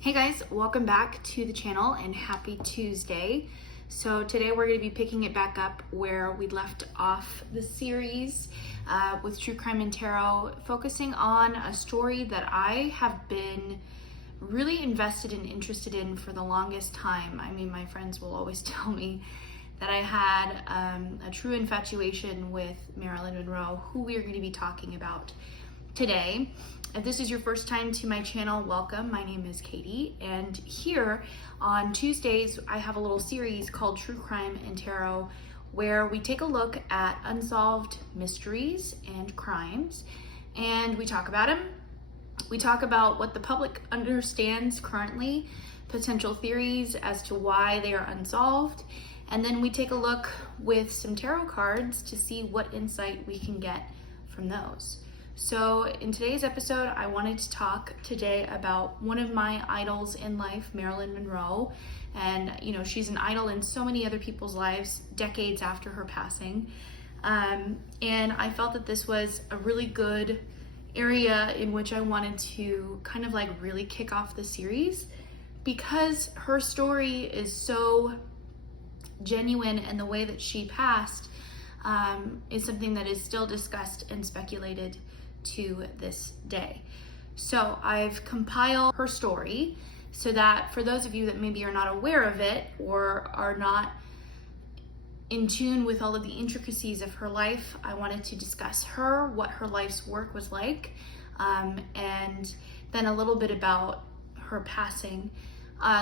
Hey guys, welcome back to the channel and happy Tuesday. So today we're going to be picking it back up where we left off the series with True Crime and Tarot, focusing on a story that I have been really invested and interested in for the longest time. I mean, my friends will always tell me that I had a true infatuation with Marilyn Monroe, who we are going to be talking about today. If this is your first time to my channel, welcome. My name is Katie, and here on Tuesdays I have a little series called True Crime and Tarot where we take a look at unsolved mysteries and crimes and we talk about them. We talk about what the public understands currently, potential theories as to why they are unsolved, and then we take a look with some tarot cards to see what insight we can get from those. So in today's episode, I wanted to talk today about one of my idols in life, Marilyn Monroe. And you know, she's an idol in so many other people's lives decades after her passing. And I felt that this was a really good area in which I wanted to kind of like really kick off the series, because her story is so genuine, and the way that she passed is something that is still discussed and speculated to this day. So I've compiled her story so that for those of you that maybe are not aware of it or are not in tune with all of the intricacies of her life, I wanted to discuss her, what her life's work was like, and then a little bit about her passing.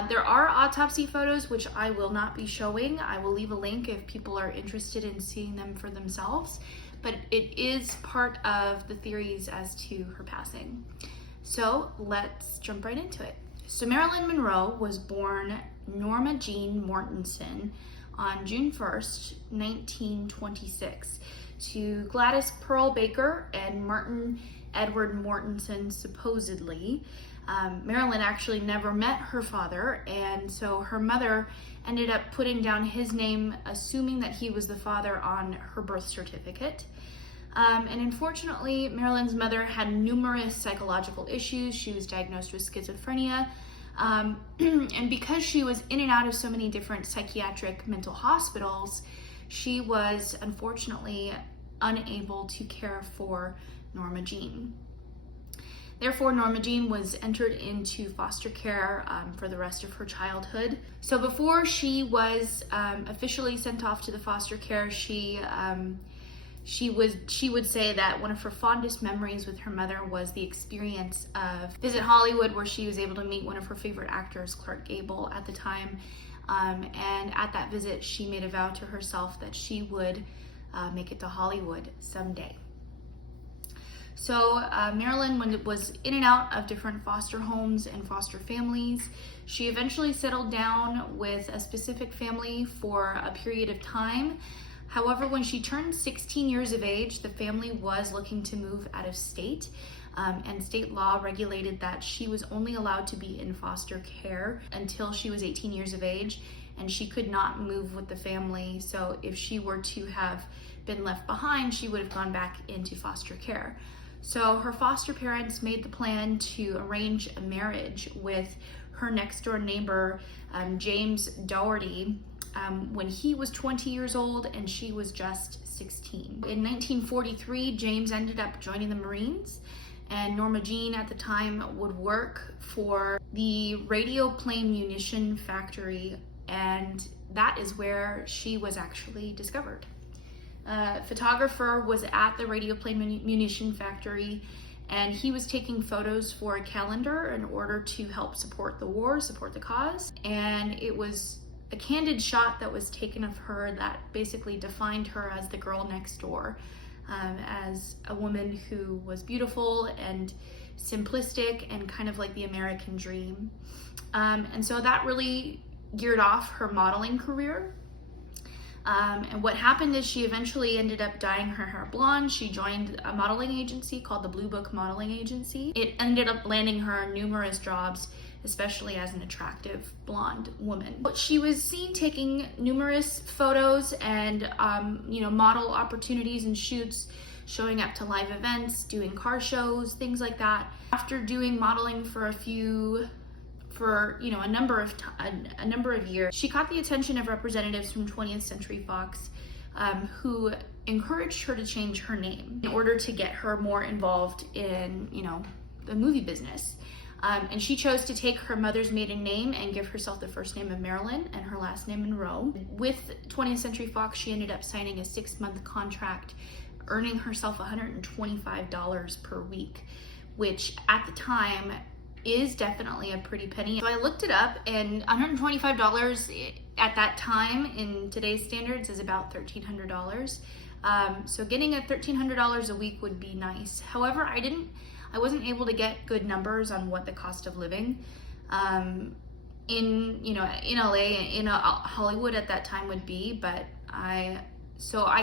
There are autopsy photos which I will not be showing. I will leave a link if people are interested in seeing them for themselves, but it is part of the theories as to her passing. So let's jump right into it. So Marilyn Monroe was born Norma Jean Mortensen on June 1st, 1926 to Gladys Pearl Baker and Martin Edward Mortensen, supposedly. Marilyn actually never met her father, and so her mother ended up putting down his name, assuming that he was the father on her birth certificate. And unfortunately, Marilyn's mother had numerous psychological issues. She was diagnosed with schizophrenia. And because she was in and out of so many different psychiatric mental hospitals, she was unfortunately unable to care for Norma Jean. Therefore, Norma Jean was entered into foster care for the rest of her childhood. So before she was officially sent off to the foster care, she would say that one of her fondest memories with her mother was the experience of Visit Hollywood, where she was able to meet one of her favorite actors, Clark Gable, at the time. And at that visit, she made a vow to herself that she would make it to Hollywood someday. So Marilyn, when it was in and out of different foster homes and foster families, she eventually settled down with a specific family for a period of time. However, when she turned 16 years of age, the family was looking to move out of state, and state law regulated that she was only allowed to be in foster care until she was 18 years of age, and she could not move with the family. So if she were to have been left behind, she would have gone back into foster care. So her foster parents made the plan to arrange a marriage with her next door neighbor, James Doherty, when he was 20 years old and she was just 16. In 1943, James ended up joining the Marines, and Norma Jean at the time would work for the radio plane munition factory, and that is where she was actually discovered. A photographer was at the radio plane munition factory, and he was taking photos for a calendar in order to help support the war, support the cause. And it was a candid shot that was taken of her that basically defined her as the girl next door, as a woman who was beautiful and simplistic and kind of like the American dream. And so that really geared off her modeling career. And what happened is she eventually ended up dyeing her hair blonde. She joined a modeling agency called the Blue Book Modeling Agency. It ended up landing her numerous jobs, especially as an attractive blonde woman. But she was seen taking numerous photos and model opportunities and shoots, showing up to live events, doing car shows, things like that. After doing modeling for a few for a number of years. She caught the attention of representatives from 20th Century Fox, who encouraged her to change her name in order to get her more involved in the movie business. And she chose to take her mother's maiden name and give herself the first name of Marilyn and her last name Monroe. With 20th Century Fox, she ended up signing a 6-month contract, earning herself $125 per week, which at the time is definitely a pretty penny. So I looked it up, and $125 at that time in today's standards is about $1,300. So getting a $1,300 a week would be nice. However, I wasn't able to get good numbers on what the cost of living in LA, in Hollywood at that time would be, but I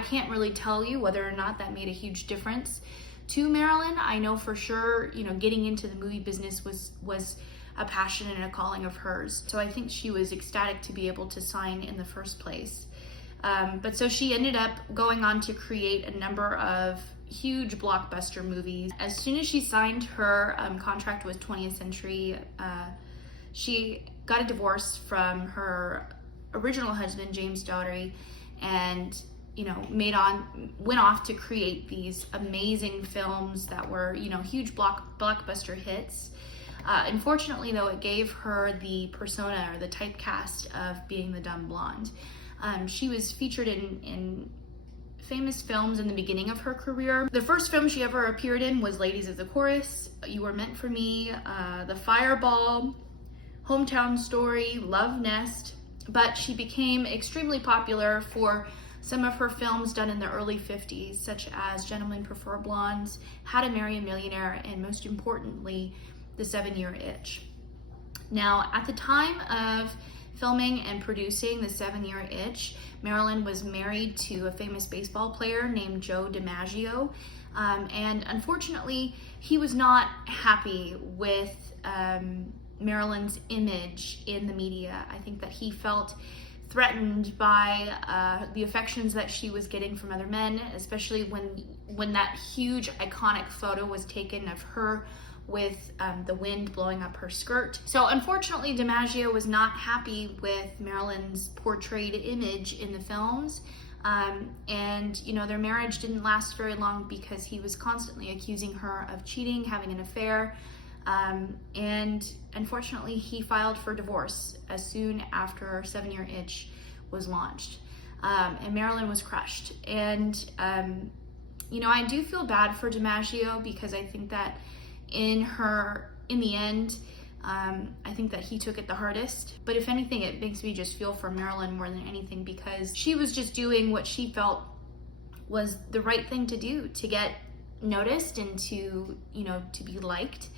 can't really tell you whether or not that made a huge difference to Marilyn. I know for sure, getting into the movie business was a passion and a calling of hers. So I think she was ecstatic to be able to sign in the first place. But so she ended up going on to create a number of huge blockbuster movies. As soon as she signed her contract with 20th Century, she got a divorce from her original husband, James Daugherty, and went off to create these amazing films that were huge blockbuster hits. Unfortunately, though, it gave her the persona or the typecast of being the dumb blonde. She was featured in famous films in the beginning of her career. The first film she ever appeared in was Ladies of the Chorus, You Were Meant for Me, The Fireball, Hometown Story, Love Nest, but she became extremely popular for some of her films done in the early 50s, such as Gentlemen Prefer Blondes, How to Marry a Millionaire, and most importantly, The 7-Year Itch. Now, at the time of filming and producing The 7-Year Itch, Marilyn was married to a famous baseball player named Joe DiMaggio, and unfortunately, he was not happy with Marilyn's image in the media. I think that he felt threatened by the affections that she was getting from other men, especially when that huge iconic photo was taken of her with the wind blowing up her skirt. So unfortunately, DiMaggio was not happy with Marilyn's portrayed image in the films, and their marriage didn't last very long because he was constantly accusing her of cheating, having an affair, and unfortunately he filed for divorce as soon after 7-Year Itch was launched, and Marilyn was crushed. And I do feel bad for DiMaggio because I think that in the end, I think that he took it the hardest. But if anything, it makes me just feel for Marilyn more than anything, because she was just doing what she felt was the right thing to do to get noticed and to be liked.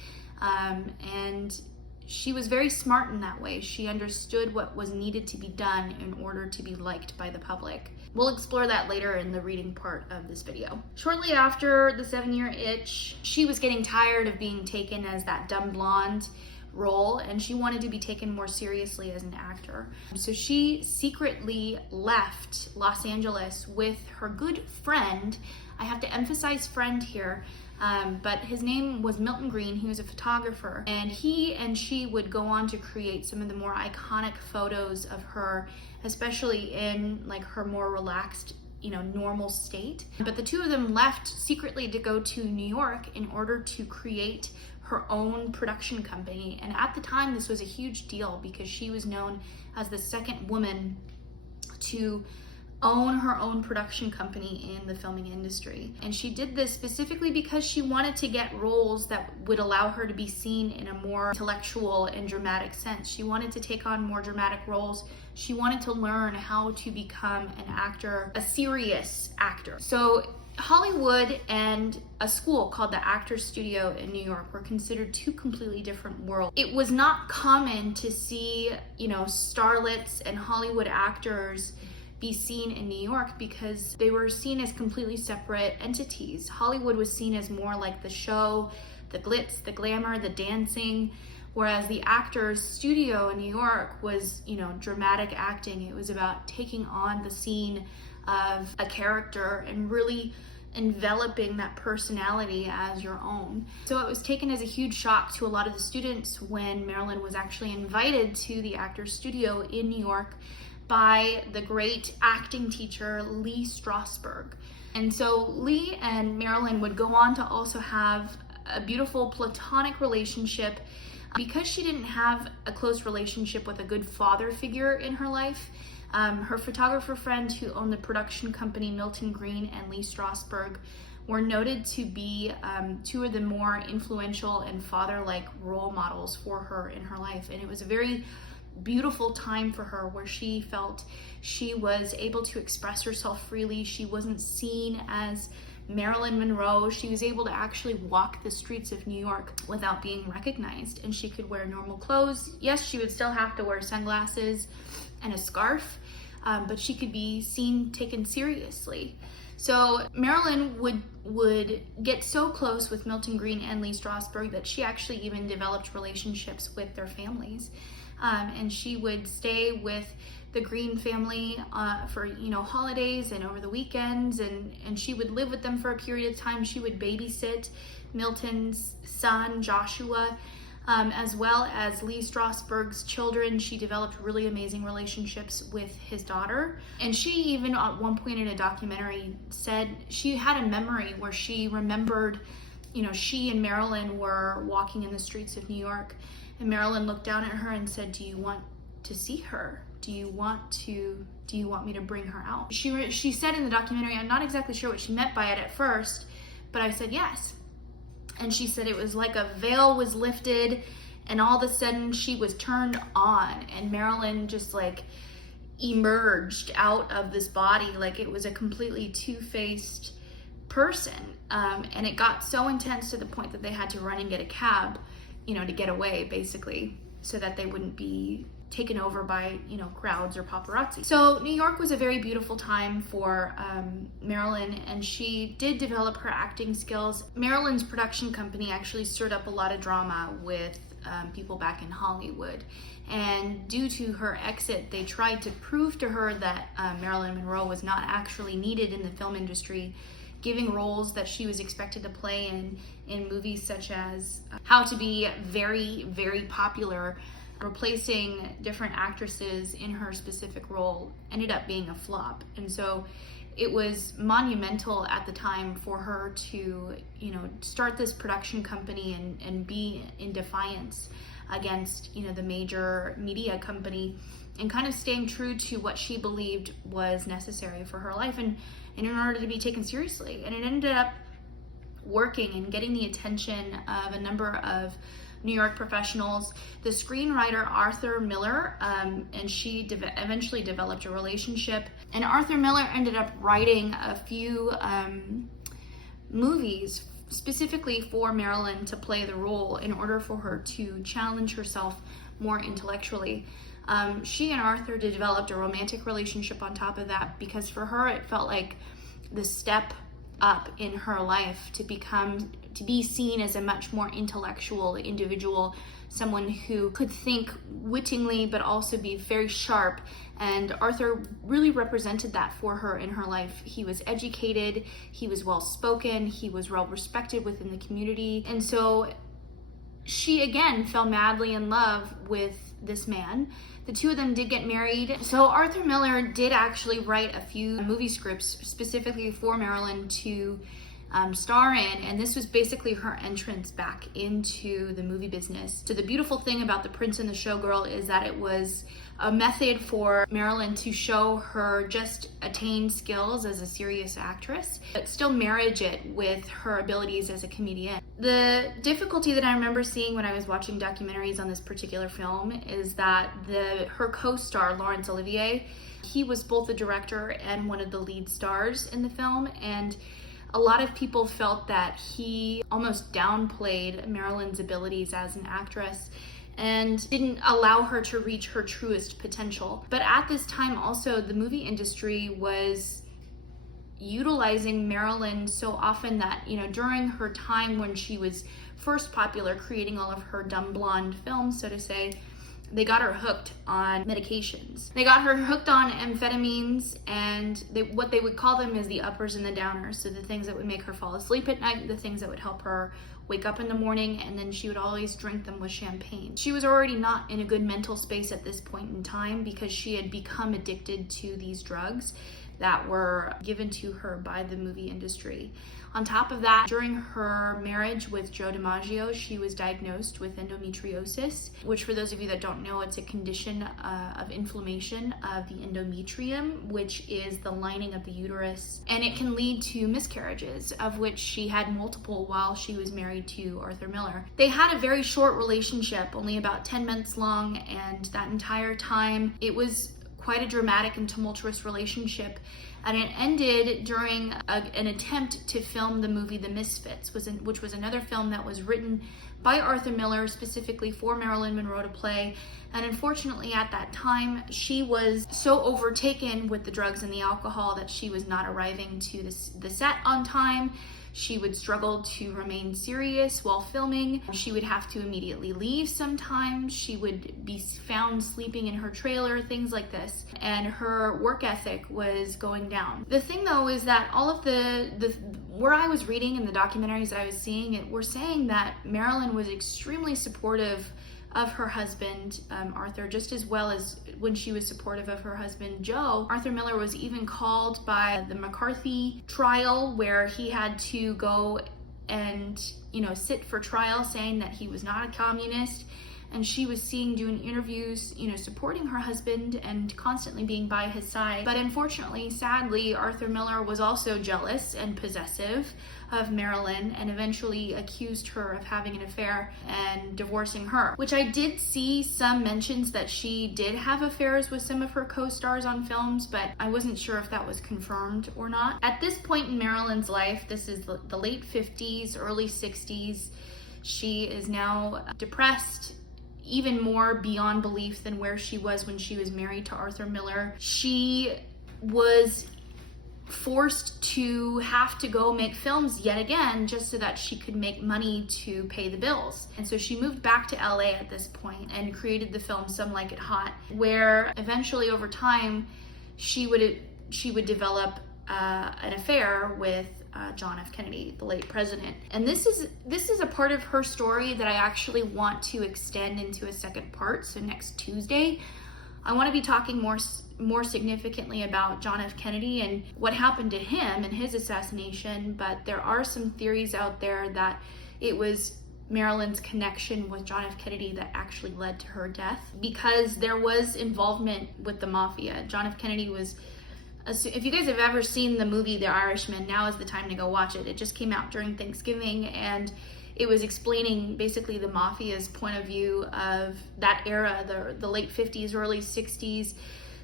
And she was very smart in that way. She understood what was needed to be done in order to be liked by the public. We'll explore that later in the reading part of this video. Shortly after the 7-Year Itch, she was getting tired of being taken as that dumb blonde role, and she wanted to be taken more seriously as an actor. So she secretly left Los Angeles with her good friend. I have to emphasize friend here, but his name was Milton Green. He was a photographer, and he and she would go on to create some of the more iconic photos of her, especially in her more relaxed, normal state. But the two of them left secretly to go to New York in order to create her own production company. And at the time, this was a huge deal because she was known as the second woman to own her own production company in the filming industry. And she did this specifically because she wanted to get roles that would allow her to be seen in a more intellectual and dramatic sense. She wanted to take on more dramatic roles. She wanted to learn how to become an actor, a serious actor. So Hollywood and a school called the Actors Studio in New York were considered two completely different worlds. It was not common to see, starlets and Hollywood actors be seen in New York because they were seen as completely separate entities. Hollywood was seen as more like the show, the glitz, the glamour, the dancing, whereas the Actors Studio in New York was, dramatic acting. It was about taking on the scene of a character and really enveloping that personality as your own. So it was taken as a huge shock to a lot of the students when Marilyn was actually invited to the actor's studio in New York by the great acting teacher Lee Strasberg. And so Lee and Marilyn would go on to also have a beautiful platonic relationship. Because she didn't have a close relationship with a good father figure in her life, her photographer friend who owned the production company, Milton Green and Lee Strasberg, were noted to be two of the more influential and father-like role models for her in her life. And it was a very beautiful time for her where she felt she was able to express herself freely. She wasn't seen as Marilyn Monroe. She was able to actually walk the streets of New York without being recognized, and she could wear normal clothes. Yes, she would still have to wear sunglasses and a scarf, but she could be seen, taken seriously. So Marilyn would get so close with Milton Green and Lee Strasberg that she actually even developed relationships with their families. And she would stay with the Green family for holidays and over the weekends, and she would live with them for a period of time. She would babysit Milton's son Joshua, as well as Lee Strasberg's children. She developed really amazing relationships with his daughter, and she even at one point in a documentary said she had a memory where she remembered, she and Marilyn were walking in the streets of New York, and Marilyn looked down at her and said, "Do you want to see her? Do you want me to bring her out?" She said in the documentary, I'm not exactly sure what she meant by it at first, but I said yes. And she said it was like a veil was lifted and all of a sudden she was turned on, and Marilyn just like emerged out of this body like it was a completely two-faced person. And it got so intense to the point that they had to run and get a cab, to get away basically, so that they wouldn't be taken over by crowds or paparazzi. So New York was a very beautiful time for Marilyn, and she did develop her acting skills. Marilyn's production company actually stirred up a lot of drama with people back in Hollywood, and due to her exit, they tried to prove to her that Marilyn Monroe was not actually needed in the film industry, giving roles that she was expected to play in movies such as How to Be Very, Very Popular. Replacing different actresses in her specific role ended up being a flop. And so it was monumental at the time for her to, start this production company and be in defiance against, the major media company, and kind of staying true to what she believed was necessary for her life and in order to be taken seriously. And it ended up working and getting the attention of a number of New York professionals. The screenwriter Arthur Miller, and she eventually developed a relationship, and Arthur Miller ended up writing a few movies specifically for Marilyn to play the role in order for her to challenge herself more intellectually. She and Arthur developed a romantic relationship on top of that, because for her it felt like the step up in her life to be seen as a much more intellectual individual, someone who could think wittingly but also be very sharp. And Arthur really represented that for her in her life. He was educated, he was well spoken, he was well respected within the community, and so she again fell madly in love with this man. The two of them did get married. So Arthur Miller did actually write a few movie scripts specifically for Marilyn to star in, and this was basically her entrance back into the movie business. So the beautiful thing about The Prince and the Showgirl is that it was a method for Marilyn to show her just attained skills as a serious actress, but still marriage it with her abilities as a comedian. The difficulty that I remember seeing when I was watching documentaries on this particular film is that her co-star, Laurence Olivier, he was both the director and one of the lead stars in the film, and a lot of people felt that he almost downplayed Marilyn's abilities as an actress and didn't allow her to reach her truest potential. But at this time also, the movie industry was utilizing Marilyn so often that, during her time when she was first popular, creating all of her dumb blonde films, so to say, they got her hooked on medications. They got her hooked on amphetamines, and what they would call them is the uppers and the downers. So the things that would make her fall asleep at night, the things that would help her wake up in the morning, and then she would always drink them with champagne. She was already not in a good mental space at this point in time because she had become addicted to these drugs that were given to her by the movie industry. On top of that, during her marriage with Joe DiMaggio, she was diagnosed with endometriosis, which, for those of you that don't know, it's a condition of inflammation of the endometrium, which is the lining of the uterus, and it can lead to miscarriages, of which she had multiple while she was married to Arthur Miller. They had a very short relationship, only about 10 months long, and that entire time it was quite a dramatic and tumultuous relationship. And it ended during an attempt to film the movie The Misfits, which was another film that was written by Arthur Miller specifically for Marilyn Monroe to play. And unfortunately, at that time, she was so overtaken with the drugs and the alcohol that she was not arriving to the set on time. She would struggle to remain serious while filming. She would have to immediately leave sometimes. She would be found sleeping in her trailer, things like this. And her work ethic was going down. The thing though is that all of where I was reading and the documentaries that I was seeing, were saying that Marilyn was extremely supportive of her husband, Arthur, just as well as when she was supportive of her husband, Joe. Arthur Miller was even called by the McCarthy trial, where he had to go and, sit for trial, saying that he was not a communist. And she was seen doing interviews, supporting her husband and constantly being by his side. But unfortunately, sadly, Arthur Miller was also jealous and possessive of Marilyn, and eventually accused her of having an affair and divorcing her, which I did see some mentions that she did have affairs with some of her co-stars on films, but I wasn't sure if that was confirmed or not. At this point in Marilyn's life, this is the late 50s, early 60s, she is now depressed, even more beyond belief than where she was when she was married to Arthur Miller. She was forced to have to go make films yet again just so that she could make money to pay the bills. And so she moved back to LA at this point and created the film Some Like It Hot, where eventually over time she would develop an affair with John F. Kennedy, the late president. And this is a part of her story that I actually want to extend into a second part. So next Tuesday, I want to be talking more significantly about John F. Kennedy and what happened to him and his assassination. But there are some theories out there that it was Marilyn's connection with John F. Kennedy that actually led to her death, because there was involvement with the mafia. John F. Kennedy was, if you guys have ever seen the movie The Irishman, now is the time to go watch it. It just came out during Thanksgiving, and it was explaining basically the mafia's point of view of that era, the late 50s, early 60s,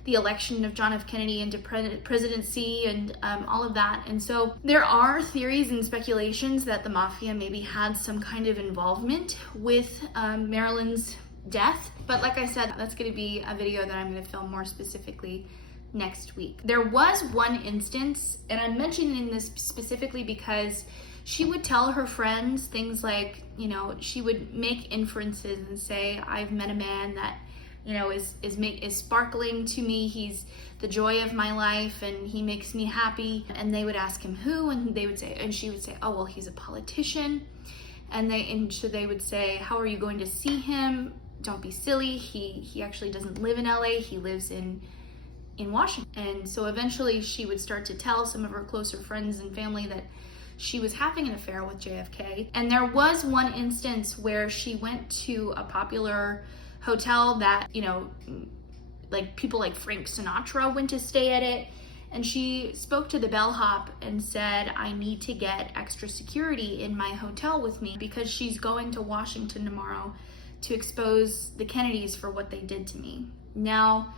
the election of John F. Kennedy into presidency, and all of that. And so there are theories and speculations that the mafia maybe had some kind of involvement with Marilyn's death. But like I said, that's going to be a video that I'm going to film more specifically next week. There was one instance, and I'm mentioning this specifically because she would tell her friends things like, she would make inferences and say, I've met a man that, is sparkling to me. He's the joy of my life and he makes me happy. And they would ask him who, and she would say, oh, well, he's a politician. And so they would say, how are you going to see him? Don't be silly. He actually doesn't live in LA. He lives in Washington. And so eventually she would start to tell some of her closer friends and family that she was having an affair with JFK. And there was one instance where she went to a popular hotel that, like people like Frank Sinatra went to stay at it. And she spoke to the bellhop and said, I need to get extra security in my hotel with me because she's going to Washington tomorrow to expose the Kennedys for what they did to me. Now,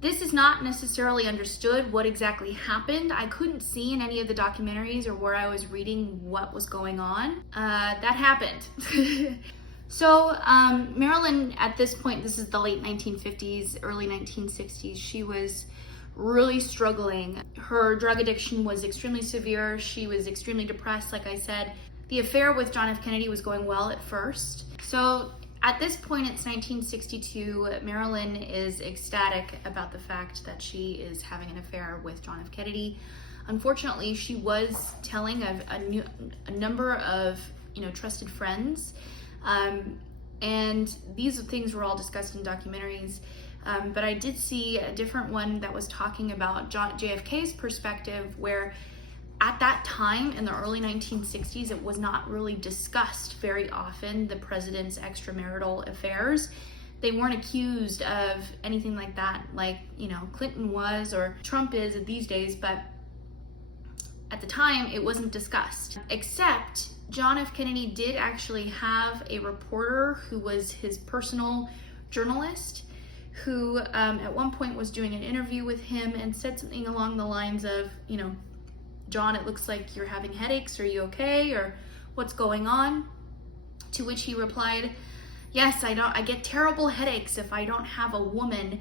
this is not necessarily understood what exactly happened. I couldn't see in any of the documentaries or where I was reading what was going on. That happened. So Marilyn, at this point, this is the late 1950s, early 1960s, she was really struggling. Her drug addiction was extremely severe. She was extremely depressed, like I said. The affair with John F. Kennedy was going well at first. So At this point, it's 1962. Marilyn is ecstatic about the fact that she is having an affair with John F. Kennedy. Unfortunately, she was telling a number of trusted friends, and these things were all discussed in documentaries. But I did see a different one that was talking about JFK's perspective, where at that time in the early 1960s, it was not really discussed very often, the president's extramarital affairs. They weren't accused of anything like that, like, Clinton was or Trump is these days, but at the time it wasn't discussed. Except John F. Kennedy did actually have a reporter who was his personal journalist, who at one point was doing an interview with him and said something along the lines of, John, it looks like you're having headaches. Are you okay? Or what's going on? To which he replied, yes, I get terrible headaches if I don't have a woman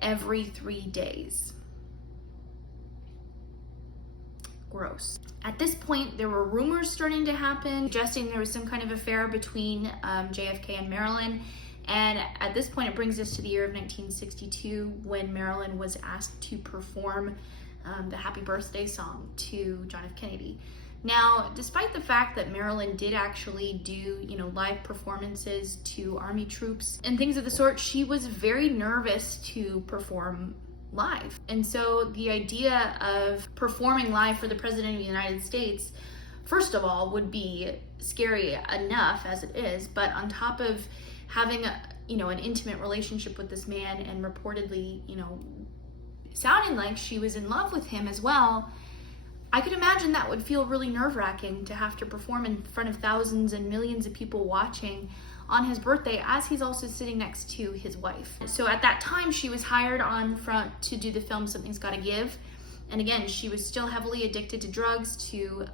every 3 days. Gross. At this point, there were rumors starting to happen, suggesting there was some kind of affair between JFK and Marilyn. And at this point, it brings us to the year of 1962, when Marilyn was asked to perform the Happy Birthday song to John F. Kennedy. Now, despite the fact that Marilyn did actually do, live performances to Army troops and things of the sort, she was very nervous to perform live. And so the idea of performing live for the President of the United States, first of all, would be scary enough as it is, but on top of having an intimate relationship with this man and reportedly, sounding like she was in love with him as well, I could imagine that would feel really nerve-wracking to have to perform in front of thousands and millions of people watching on his birthday, as he's also sitting next to his wife. So at that time, she was hired on front to do the film Something's Gotta Give. And again, she was still heavily addicted to drugs, to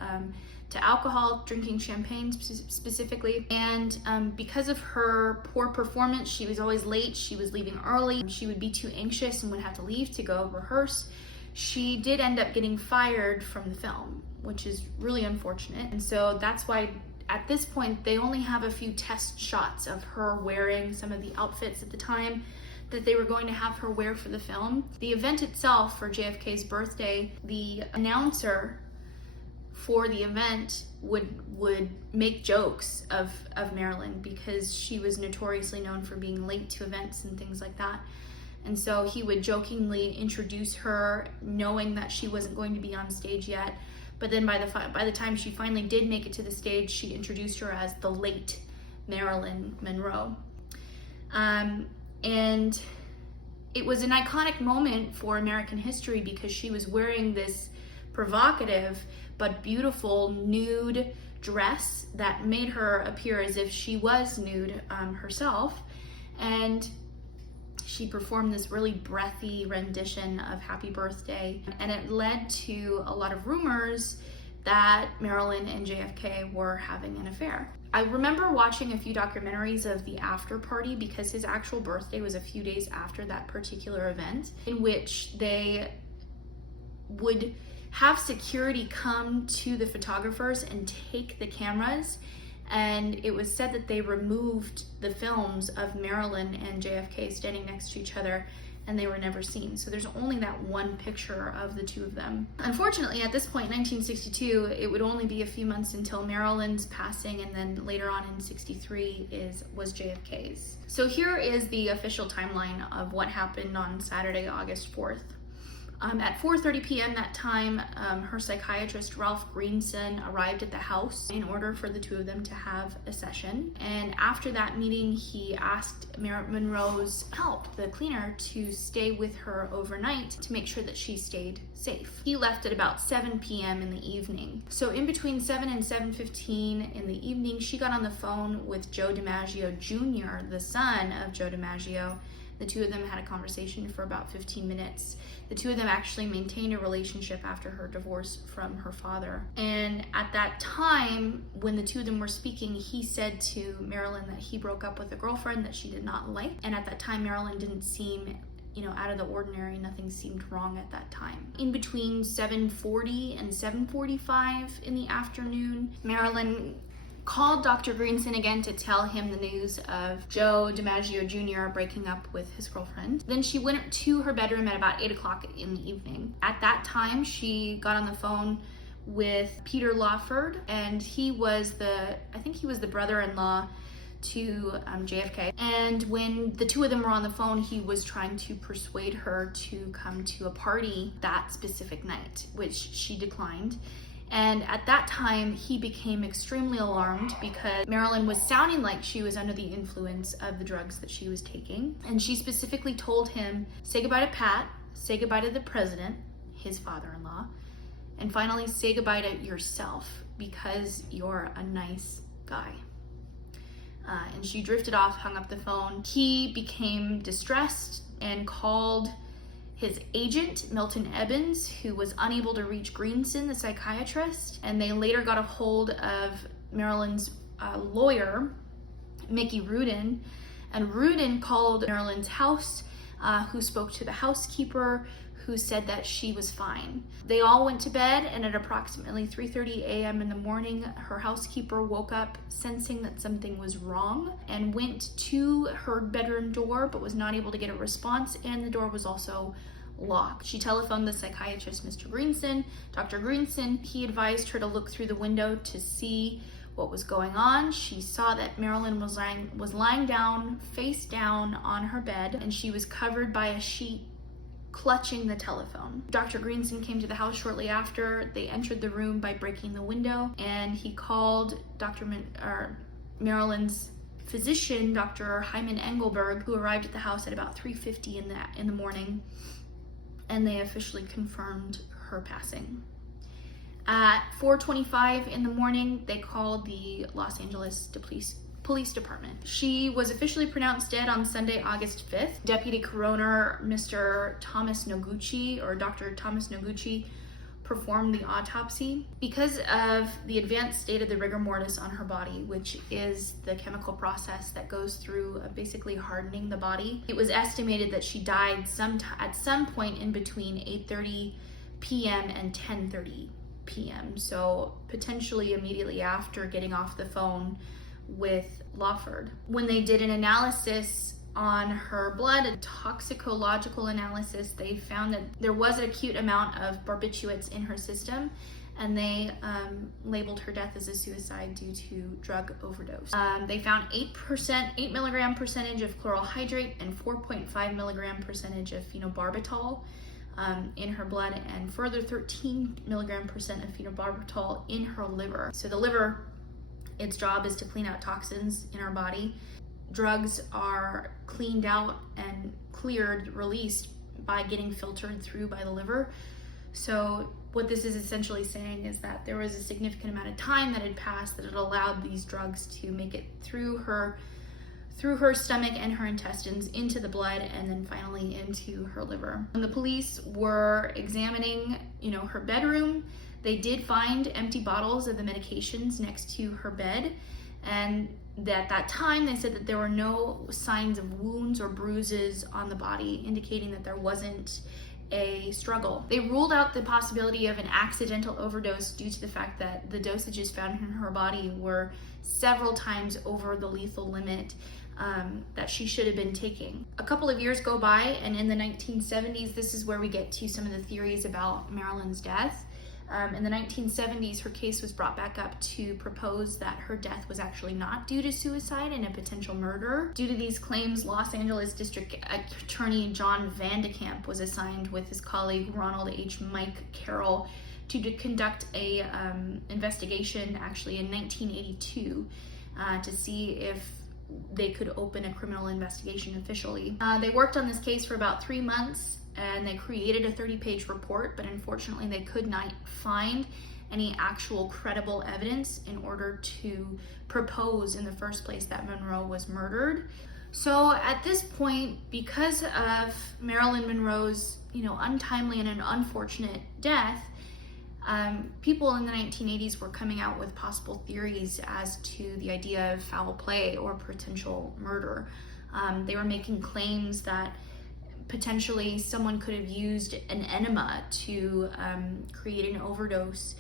alcohol, drinking champagne specifically. And because of her poor performance, she was always late. She was leaving early. She would be too anxious and would have to leave to go rehearse. She did end up getting fired from the film, which is really unfortunate. And so that's why at this point, they only have a few test shots of her wearing some of the outfits at the time that they were going to have her wear for the film. The event itself, for JFK's birthday, the announcer for the event would make jokes of Marilyn, because she was notoriously known for being late to events and things like that. And so he would jokingly introduce her, knowing that she wasn't going to be on stage yet. But then by the time she finally did make it to the stage, she introduced her as the late Marilyn Monroe. And it was an iconic moment for American history, because she was wearing this provocative but beautiful nude dress that made her appear as if she was nude herself. And she performed this really breathy rendition of Happy Birthday, and it led to a lot of rumors that Marilyn and JFK were having an affair. I remember watching a few documentaries of the after party, because his actual birthday was a few days after that particular event, in which they would have security come to the photographers and take the cameras. And it was said that they removed the films of Marilyn and JFK standing next to each other, and they were never seen. So there's only that one picture of the two of them. Unfortunately, at this point, 1962, it would only be a few months until Marilyn's passing, and then later on in 63 was JFK's. So here is the official timeline of what happened on Saturday, August 4th. At 4:30 p.m. that time, her psychiatrist, Ralph Greenson, arrived at the house in order for the two of them to have a session. And after that meeting, he asked Marilyn Monroe's help, the cleaner, to stay with her overnight to make sure that she stayed safe. He left at about 7 p.m. in the evening. So in between 7 and 7:15 in the evening, she got on the phone with Joe DiMaggio Jr., the son of Joe DiMaggio. The two of them had a conversation for about 15 minutes. The two of them actually maintained a relationship after her divorce from her father. And at that time, when the two of them were speaking, he said to Marilyn that he broke up with a girlfriend that she did not like. And at that time, Marilyn didn't seem, out of the ordinary. Nothing seemed wrong at that time. In between 7:40 and 7:45 in the afternoon, Marilyn called Dr. Greenson again to tell him the news of Joe DiMaggio Jr. breaking up with his girlfriend. Then she went to her bedroom at about 8 o'clock in the evening. At that time, she got on the phone with Peter Lawford, and I think he was the brother-in-law to JFK. And when the two of them were on the phone, he was trying to persuade her to come to a party that specific night, which she declined. And at that time, he became extremely alarmed because Marilyn was sounding like she was under the influence of the drugs that she was taking. And she specifically told him, say goodbye to Pat, say goodbye to the president, his father-in-law, and finally say goodbye to yourself because you're a nice guy. And she drifted off, hung up the phone. He became distressed and called his agent, Milton Evans, who was unable to reach Greenson, the psychiatrist, and they later got a hold of Marilyn's lawyer, Mickey Rudin, and Rudin called Marilyn's house, who spoke to the housekeeper, who said that she was fine. They all went to bed, and at approximately 3:30 a.m. in the morning, her housekeeper woke up sensing that something was wrong and went to her bedroom door but was not able to get a response, and the door was also locked. She telephoned the psychiatrist, Mr. Greenson, Dr. Greenson. He advised her to look through the window to see what was going on. She saw that Marilyn was lying down, face down on her bed, and she was covered by a sheet clutching the telephone. Dr. Greenson came to the house shortly after. They entered the room by breaking the window, and he called Marilyn's physician, Dr. Hyman Engelberg, who arrived at the house at about 3:50 in the morning, and they officially confirmed her passing. At 4:25 in the morning, they called the Los Angeles Police Department. She was officially pronounced dead on Sunday, August 5th. Deputy Coroner Mr. Thomas Noguchi, or Dr. Thomas Noguchi, performed the autopsy. Because of the advanced state of the rigor mortis on her body, which is the chemical process that goes through basically hardening the body, it was estimated that she died at some point in between 8:30 p.m. and 10:30 p.m. So potentially immediately after getting off the phone with Lawford. When they did an analysis on her blood, a toxicological analysis, they found that there was an acute amount of barbiturates in her system, and they labeled her death as a suicide due to drug overdose. They found 8 milligram percentage of chloral hydrate and 4.5 milligram percentage of phenobarbital in her blood, and further 13 milligram percent of phenobarbital in her liver. So the liver, its job is to clean out toxins in our body. Drugs are cleaned out and cleared, released by getting filtered through by the liver. So what this is essentially saying is that there was a significant amount of time that had passed that had allowed these drugs to make it through her stomach and her intestines into the blood, and then finally into her liver. When the police were examining, her bedroom, they did find empty bottles of the medications next to her bed, and at that time they said that there were no signs of wounds or bruises on the body, indicating that there wasn't a struggle. They ruled out the possibility of an accidental overdose due to the fact that the dosages found in her body were several times over the lethal limit that she should have been taking. A couple of years go by, and in the 1970s, this is where we get to some of the theories about Marilyn's death. In the 1970s, her case was brought back up to propose that her death was actually not due to suicide and a potential murder. Due to these claims, Los Angeles District Attorney John Vandekamp was assigned with his colleague Ronald H. Mike Carroll to conduct a investigation actually in 1982 to see if they could open a criminal investigation officially. They worked on this case for about 3 months, and they created a 30-page report, but unfortunately they could not find any actual credible evidence in order to propose in the first place that Monroe was murdered. So at this point, because of Marilyn Monroe's untimely and an unfortunate death, people in the 1980s were coming out with possible theories as to the idea of foul play or potential murder. They were making claims that potentially someone could have used an enema to create an overdose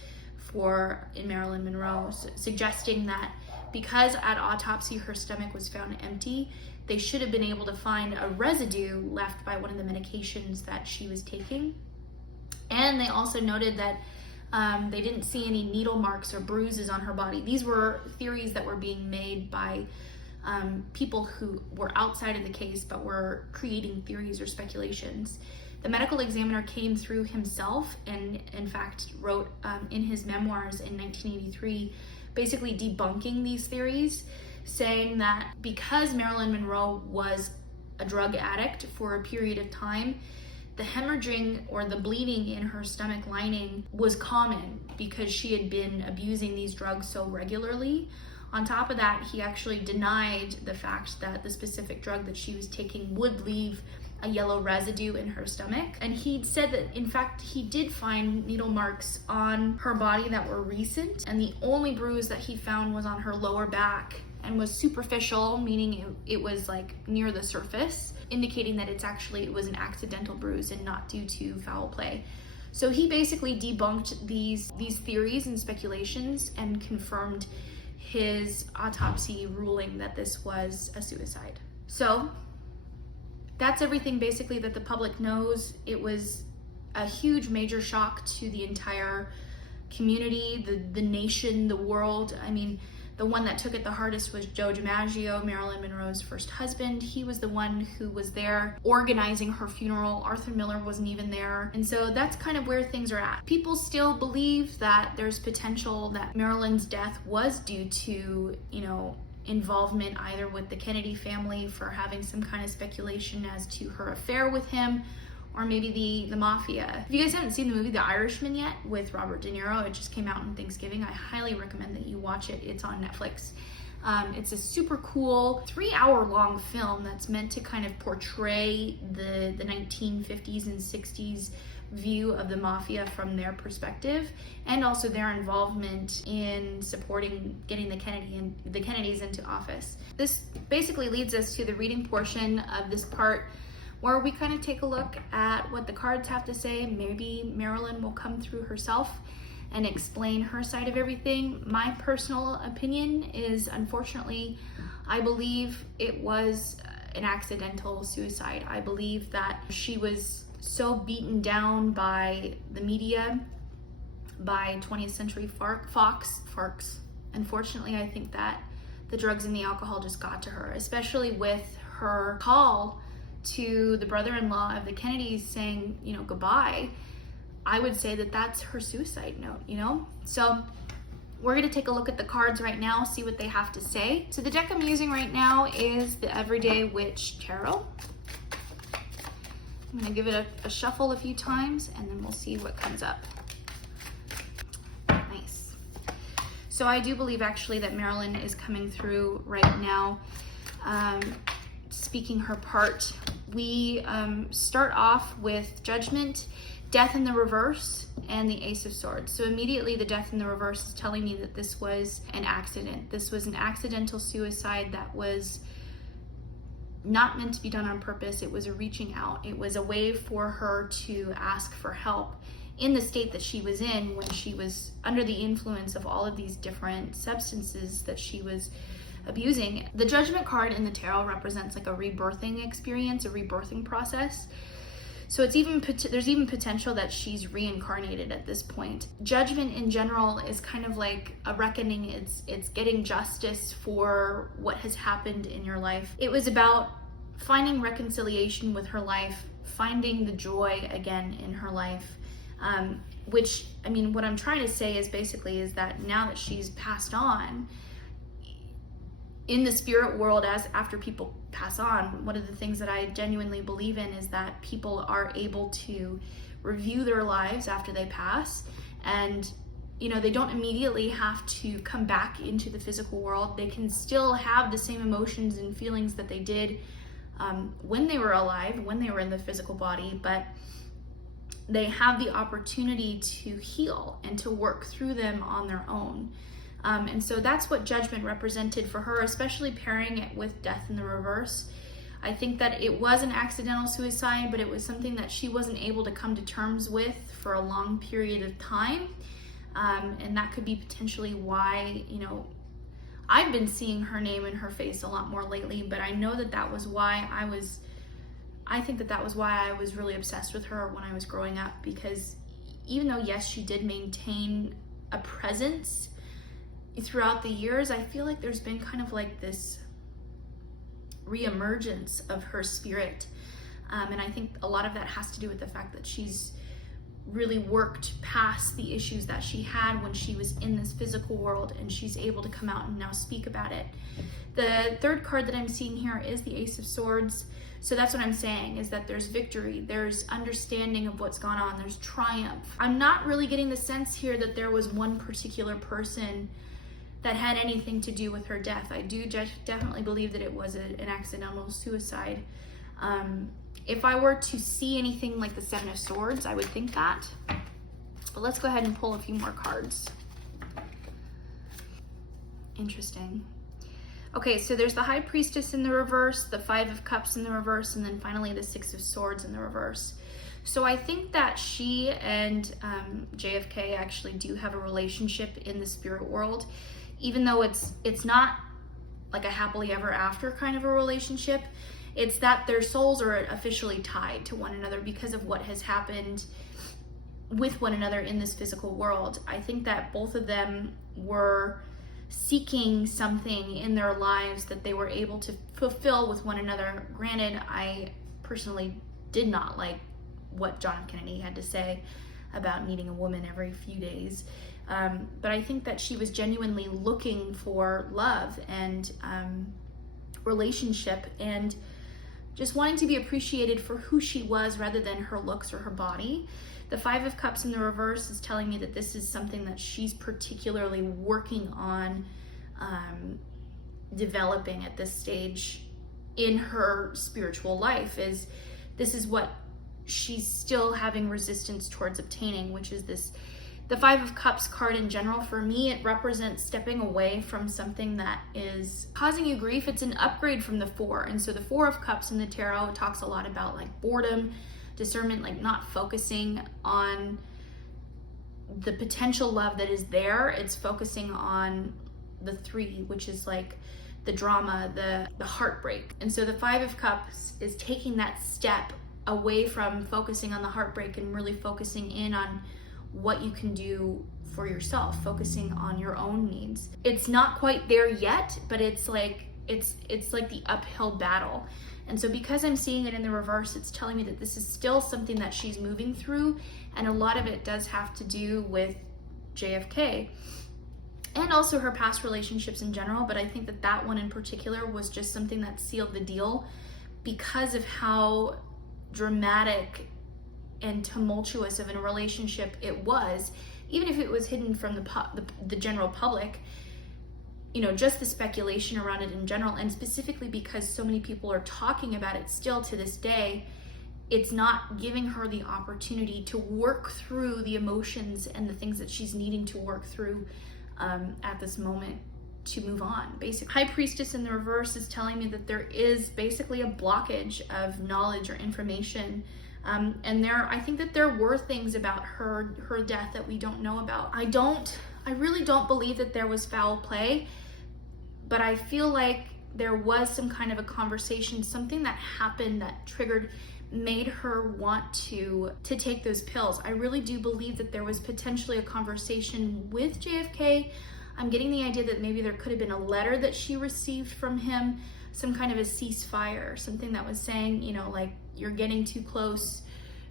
in Marilyn Monroe, suggesting that because at autopsy her stomach was found empty, they should have been able to find a residue left by one of the medications that she was taking. And they also noted that they didn't see any needle marks or bruises on her body. These were theories that were being made by people who were outside of the case but were creating theories or speculations. The medical examiner came through himself and in fact wrote in his memoirs in 1983 basically debunking these theories, saying that because Marilyn Monroe was a drug addict for a period of time, the hemorrhaging or the bleeding in her stomach lining was common because she had been abusing these drugs so regularly. On top of that, he actually denied the fact that the specific drug that she was taking would leave a yellow residue in her stomach. And he said that, in fact, he did find needle marks on her body that were recent, and the only bruise that he found was on her lower back and was superficial, meaning it was like near the surface, indicating that it was an accidental bruise and not due to foul play. So he basically debunked these theories and speculations and confirmed his autopsy ruling that this was a suicide. So that's everything basically that the public knows. It was a huge major shock to the entire community, the nation, the world. I mean, the one that took it the hardest was Joe DiMaggio, Marilyn Monroe's first husband. He was the one who was there organizing her funeral. Arthur Miller wasn't even there. And so that's kind of where things are at. People still believe that there's potential that Marilyn's death was due to, involvement either with the Kennedy family for having some kind of speculation as to her affair with him, or maybe the mafia. If you guys haven't seen the movie The Irishman yet with Robert De Niro, it just came out on Thanksgiving. I highly recommend that you watch it. It's on Netflix. It's a super cool 3-hour-long film that's meant to kind of portray the 1950s and 60s view of the mafia from their perspective, and also their involvement in supporting getting the Kennedys into office. This basically leads us to the reading portion of this part, where we kind of take a look at what the cards have to say. Maybe Marilyn will come through herself and explain her side of everything. My personal opinion is, unfortunately, I believe it was an accidental suicide. I believe that she was so beaten down by the media, by 20th Century Fox. Unfortunately, I think that the drugs and the alcohol just got to her, especially with her call to the brother-in-law of the Kennedys saying, goodbye. I would say that that's her suicide note, So we're gonna take a look at the cards right now, see what they have to say. So the deck I'm using right now is the Everyday Witch Tarot. I'm gonna give it a shuffle a few times and then we'll see what comes up. Nice. So I do believe actually that Marilyn is coming through right now, speaking her part. We start off with Judgment, Death in the Reverse, and the Ace of Swords. So immediately the Death in the Reverse is telling me that this was an accident. This was an accidental suicide that was not meant to be done on purpose. It was a reaching out. It was a way for her to ask for help in the state that she was in when she was under the influence of all of these different substances that she was abusing. The Judgment card in the tarot represents like a rebirthing experience, a rebirthing process. So there's even potential that she's reincarnated at this point. Judgment in general is kind of like a reckoning. It's getting justice for what has happened in your life. It was about finding reconciliation with her life, finding the joy again in her life, which, I mean, what I'm trying to say is that now that she's passed on, in the spirit world, as after people pass on, one of the things that I genuinely believe in is that people are able to review their lives after they pass, and they don't immediately have to come back into the physical world. They can still have the same emotions and feelings that they did when they were alive, when they were in the physical body, but they have the opportunity to heal and to work through them on their own. And so that's what Judgment represented for her, especially pairing it with Death in the Reverse. I think that it was an accidental suicide, but it was something that she wasn't able to come to terms with for a long period of time. And that could be potentially why, I've been seeing her name and her face a lot more lately, but I know that that was why I think that that was why I was really obsessed with her when I was growing up, because even though, yes, she did maintain a presence throughout the years, I feel like there's been kind of like this reemergence of her spirit. And I think a lot of that has to do with the fact that she's really worked past the issues that she had when she was in this physical world, and she's able to come out and now speak about it. The third card that I'm seeing here is the Ace of Swords. So that's what I'm saying, is that there's victory, there's understanding of what's gone on, there's triumph. I'm not really getting the sense here that there was one particular person that had anything to do with her death. I do definitely believe that it was an accidental suicide. If I were to see anything like the Seven of Swords, I would think that. But let's go ahead and pull a few more cards. Interesting. Okay, so there's the High Priestess in the reverse, the Five of Cups in the reverse, and then finally the Six of Swords in the reverse. So I think that she and JFK actually do have a relationship in the spirit world, even though it's not like a happily ever after kind of a relationship. It's that their souls are officially tied to one another because of what has happened with one another in this physical world. I think that both of them were seeking something in their lives that they were able to fulfill with one another. Granted, I personally did not like what John F. Kennedy had to say about needing a woman every few days. But I think that she was genuinely looking for love and relationship, and just wanting to be appreciated for who she was rather than her looks or her body. The Five of Cups in the reverse is telling me that this is something that she's particularly working on developing at this stage in her spiritual life. This is what she's still having resistance towards obtaining, which is this. The Five of Cups card in general, for me, it represents stepping away from something that is causing you grief. It's an upgrade from the Four. And so the Four of Cups in the tarot talks a lot about like boredom, discernment, like not focusing on the potential love that is there. It's focusing on the Three, which is like the drama, the heartbreak. And so the Five of Cups is taking that step away from focusing on the heartbreak and really focusing in on what you can do for yourself, focusing on your own needs. It's not quite there yet, but it's like the uphill battle. And so because I'm seeing it in the reverse, it's telling me that this is still something that she's moving through, and a lot of it does have to do with JFK and also her past relationships in general. But I think that that one in particular was just something that sealed the deal because of how dramatic and tumultuous of a relationship it was. Even if it was hidden from the general public, you know, just the speculation around it in general, and specifically because so many people are talking about it still to this day, it's not giving her the opportunity to work through the emotions and the things that she's needing to work through at this moment to move on. Basically, High Priestess in the reverse is telling me that there is basically a blockage of knowledge or information. And I think that there were things about her death that we don't know about. I really don't believe that there was foul play, but I feel like there was some kind of a conversation, something that happened that made her want to take those pills. I really do believe that there was potentially a conversation with JFK. I'm getting the idea that maybe there could have been a letter that she received from him, some kind of a ceasefire, something that was saying, you know, like, you're getting too close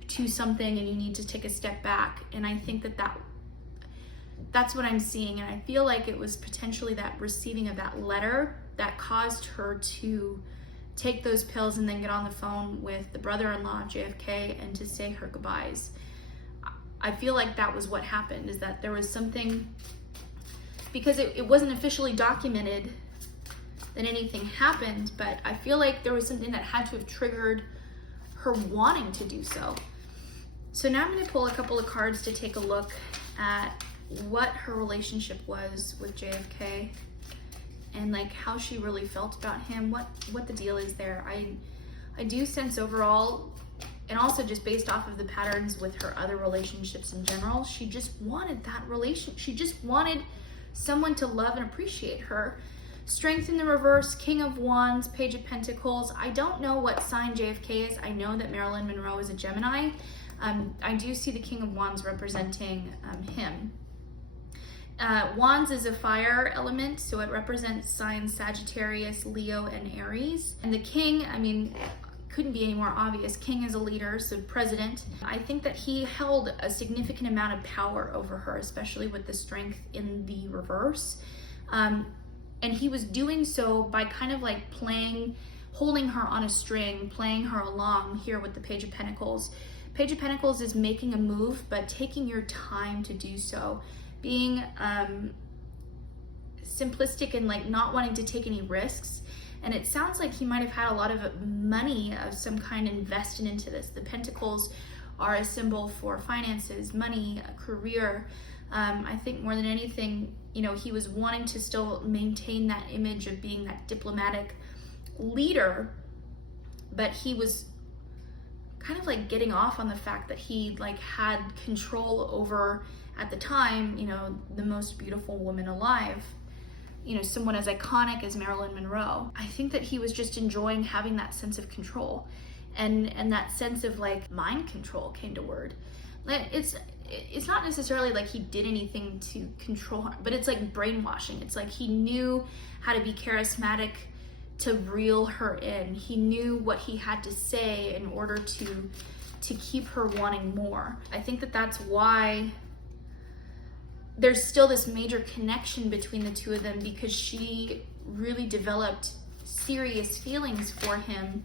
to something and you need to take a step back. And I think that's what I'm seeing. And I feel like it was potentially that receiving of that letter that caused her to take those pills and then get on the phone with the brother-in-law of JFK and to say her goodbyes. I feel like that was what happened, is that there was something, because it wasn't officially documented that anything happened, but I feel like there was something that had to have triggered her wanting to do so. So now I'm going to pull a couple of cards to take a look at what her relationship was with JFK and like how she really felt about him, what the deal is there. I do sense overall, and also just based off of the patterns with her other relationships in general, she just wanted that relation. She just wanted someone to love and appreciate her. Strength in the reverse, King of Wands, Page of Pentacles. I don't know what sign JFK is. I know that Marilyn Monroe is a Gemini. I do see the King of Wands representing him. Wands is a fire element, so it represents signs Sagittarius, Leo, and Aries. And the King, I mean, couldn't be any more obvious. King is a leader, so president. I think that he held a significant amount of power over her, especially with the strength in the reverse. And he was doing so by kind of like holding her on a string, playing her along here with the Page of Pentacles. Page of Pentacles is making a move, but taking your time to do so. Being simplistic and like not wanting to take any risks. And it sounds like he might have had a lot of money of some kind invested into this. The Pentacles are a symbol for finances, money, a career. I think more than anything, you know, he was wanting to still maintain that image of being that diplomatic leader, but he was kind of like getting off on the fact that he like had control over, at the time, you know, the most beautiful woman alive, you know, someone as iconic as Marilyn Monroe. I think that he was just enjoying having that sense of control, and that sense of like mind control came to word. It's not necessarily like he did anything to control her, but it's like brainwashing. It's like he knew how to be charismatic to reel her in. He knew what he had to say in order to keep her wanting more. I think that that's why there's still this major connection between the two of them, because she really developed serious feelings for him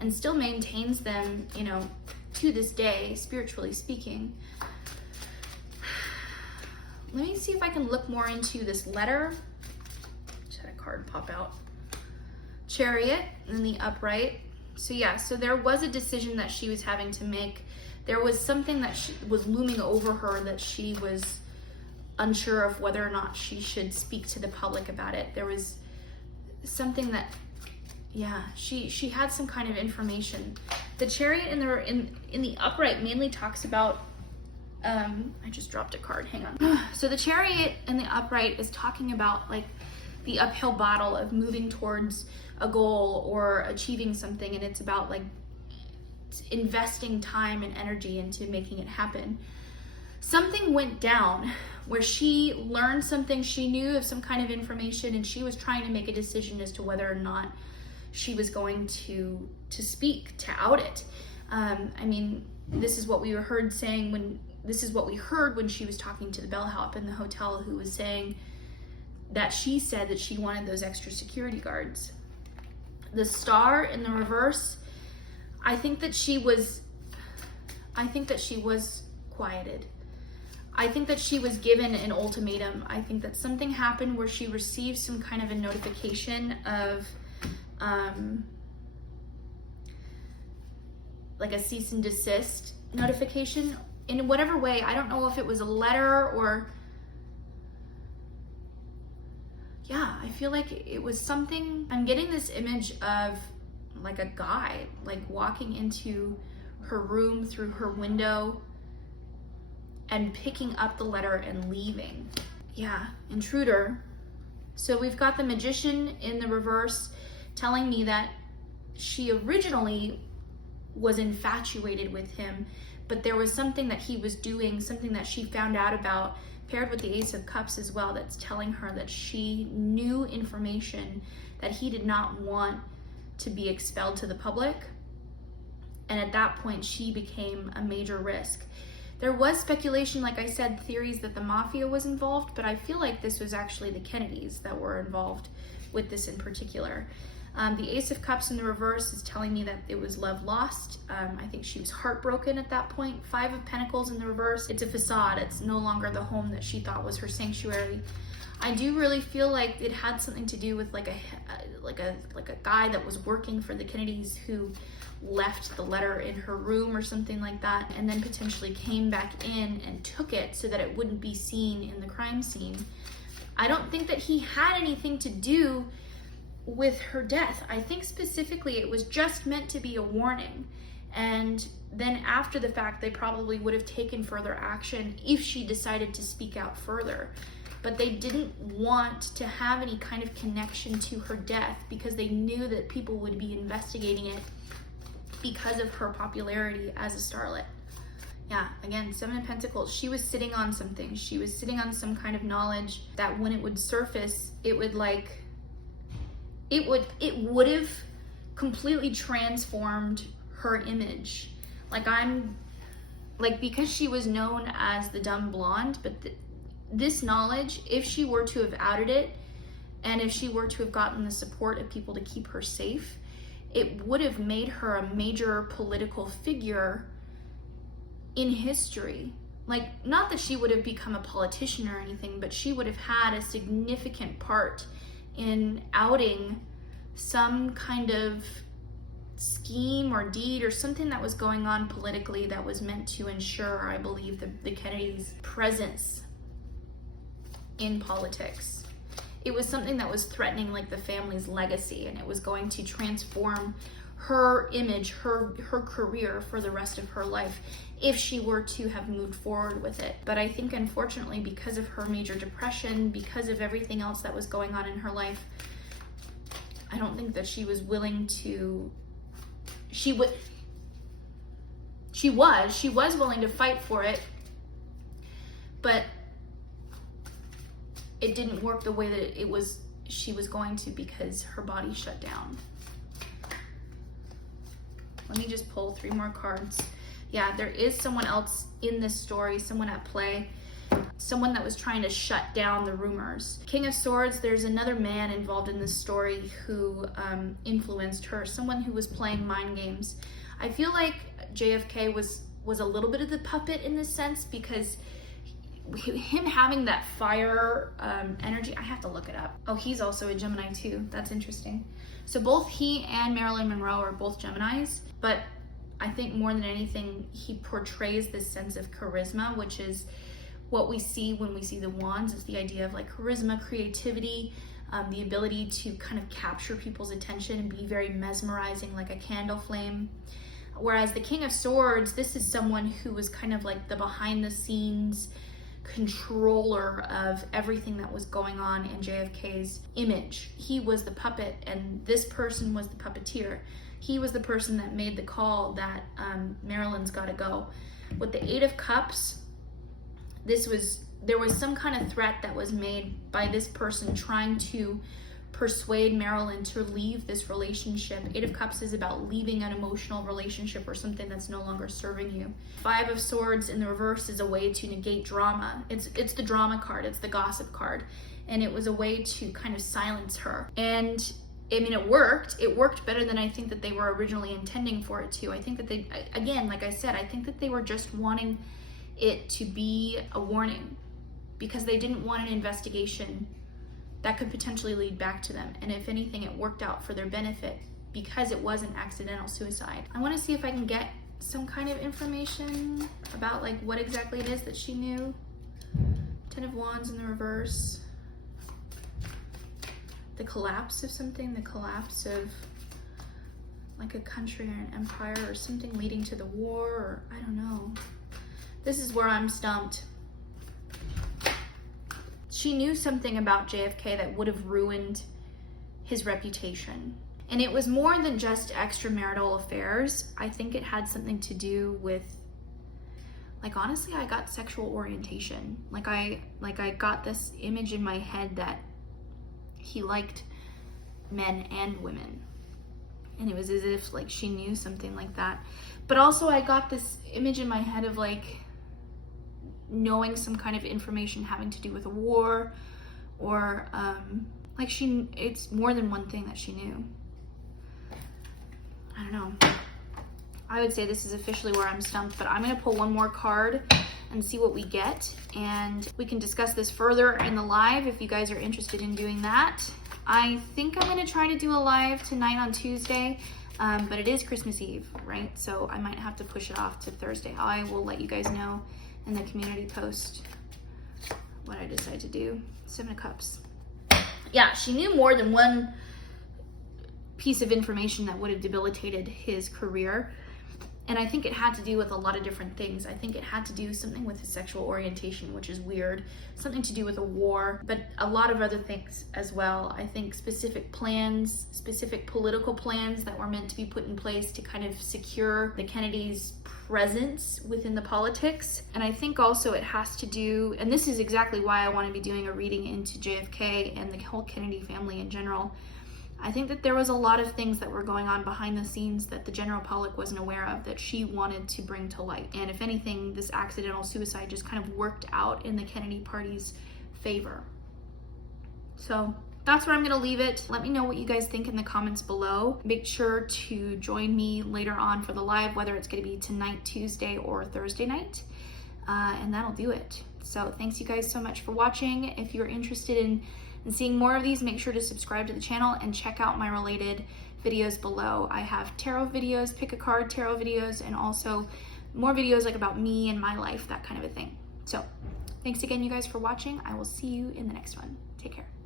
and still maintains them, you know, to this day, spiritually speaking. Let me see if I can look more into this letter. Just had a card pop out. Chariot and the upright. So yeah, so there was a decision that she was having to make. There was something that was looming over her that she was unsure of whether or not she should speak to the public about it. There was something that, yeah, she had some kind of information. The Chariot in the upright mainly talks about, I just dropped a card, hang on. So the Chariot in the upright is talking about like the uphill battle of moving towards a goal or achieving something, and it's about like investing time and energy into making it happen. Something went down where she learned something, she knew of some kind of information, and she was trying to make a decision as to whether or not she was going to speak, to out it. I mean, this is what we heard when she was talking to the bellhop in the hotel, who was saying that she said that she wanted those extra security guards. The Star in the reverse, I think that she was quieted. I think that she was given an ultimatum. I think that something happened where she received some kind of a notification of like a cease and desist notification in whatever way. I don't know if it was a letter or, yeah, I feel like it was something. I'm getting this image of like a guy like walking into her room through her window and picking up the letter and leaving. Yeah, intruder. So we've got the Magician in the reverse telling me that she originally was infatuated with him, but there was something that he was doing, something that she found out about, paired with the Ace of Cups as well, that's telling her that she knew information that he did not want to be expelled to the public. And at that point, she became a major risk. There was speculation, like I said, theories that the mafia was involved, but I feel like this was actually the Kennedys that were involved with this in particular. The Ace of Cups in the reverse is telling me that it was love lost. I think she was heartbroken at that point. Five of Pentacles in the reverse, it's a facade. It's no longer the home that she thought was her sanctuary. I do really feel like it had something to do with like a guy that was working for the Kennedys who left the letter in her room or something like that, and then potentially came back in and took it so that it wouldn't be seen in the crime scene. I don't think that he had anything to do with her death. I think specifically it was just meant to be a warning, and then after the fact, they probably would have taken further action if she decided to speak out further. But they didn't want to have any kind of connection to her death because they knew that people would be investigating it because of her popularity as a starlet. Yeah, again, Seven of Pentacles. She was sitting on something. She was sitting on some kind of knowledge that when it would surface, it would have completely transformed her image. Because she was known as the dumb blonde, but this knowledge, if she were to have outed it, and if she were to have gotten the support of people to keep her safe, it would have made her a major political figure in history. Not that she would have become a politician or anything, but she would have had a significant part in outing some kind of scheme or deed or something that was going on politically that was meant to ensure, I believe, the Kennedys' presence in politics. It was something that was threatening the family's legacy, and it was going to transform her image, her career for the rest of her life if she were to have moved forward with it. But I think, unfortunately, because of her major depression, because of everything else that was going on in her life, I don't think that she was willing to. She was willing to fight for it, but it didn't work the way that she was going to, because her body shut down. Let me just pull 3 more cards. Yeah, there is someone else in this story, someone at play, someone that was trying to shut down the rumors. King of Swords, there's another man involved in this story who influenced her, someone who was playing mind games. I feel like JFK was a little bit of the puppet in this sense, because him having that fire energy, I have to look it up. Oh, he's also a Gemini too. That's interesting. So both he and Marilyn Monroe are both Geminis, but I think more than anything, he portrays this sense of charisma, which is what we see when we see the wands. It's the idea of charisma, creativity, the ability to kind of capture people's attention and be very mesmerizing, like a candle flame. Whereas the King of Swords, this is someone who was kind of the behind the scenes controller of everything that was going on in JFK's image. He was the puppet, and this person was the puppeteer. He was the person that made the call that Marilyn's got to go. With the 8 of Cups, there was some kind of threat that was made by this person trying to persuade Marilyn to leave this relationship. 8 of Cups is about leaving an emotional relationship or something that's no longer serving you. 5 of Swords in the reverse is a way to negate drama. It's the drama card, it's the gossip card. And it was a way to kind of silence her. And I mean, it worked. It worked better than I think that they were originally intending for it to. I think that they, again, like I said, I think that they were just wanting it to be a warning, because they didn't want an investigation that could potentially lead back to them. And if anything, it worked out for their benefit because it was an accidental suicide. I want to see if I can get some kind of information about what exactly it is that she knew. 10 of Wands in the reverse. The collapse of something, the collapse of a country or an empire or something leading to the war, or I don't know. This is where I'm stumped. She knew something about JFK that would have ruined his reputation. And it was more than just extramarital affairs. I think it had something to do with, honestly, I got sexual orientation. I got this image in my head that he liked men and women. And it was as if she knew something like that. But also I got this image in my head of knowing some kind of information having to do with a war, or it's more than one thing that she knew. I don't know. I would say this is officially where I'm stumped, but I'm going to pull one more card and see what we get, and we can discuss this further in the live if you guys are interested in doing that. I think I'm going to try to do a live tonight on Tuesday, but it is Christmas Eve, right? So I might have to push it off to Thursday. I will let you guys know in the community post what I decide to do. 7 of Cups. Yeah, she knew more than one piece of information that would have debilitated his career. And I think it had to do with a lot of different things. I think it had to do something with his sexual orientation, which is weird, something to do with a war, but a lot of other things as well. I think specific plans, specific political plans that were meant to be put in place to kind of secure the Kennedys' presence within the politics. And I think also it has to do, and this is exactly why I want to be doing a reading into JFK and the whole Kennedy family in general. I think that there was a lot of things that were going on behind the scenes that the general public wasn't aware of, that she wanted to bring to light. And if anything, this accidental suicide just kind of worked out in the Kennedy party's favor. So that's where I'm gonna leave it. Let me know what you guys think in the comments below. Make sure to join me later on for the live, whether it's gonna be tonight, Tuesday, or Thursday night. And that'll do it. So thanks you guys so much for watching. If you're interested in seeing more of these, make sure to subscribe to the channel and check out my related videos below. I have tarot videos, pick a card tarot videos, and also more videos like about me and my life, that kind of a thing. So thanks again, you guys, for watching. I will see you in the next one. Take care.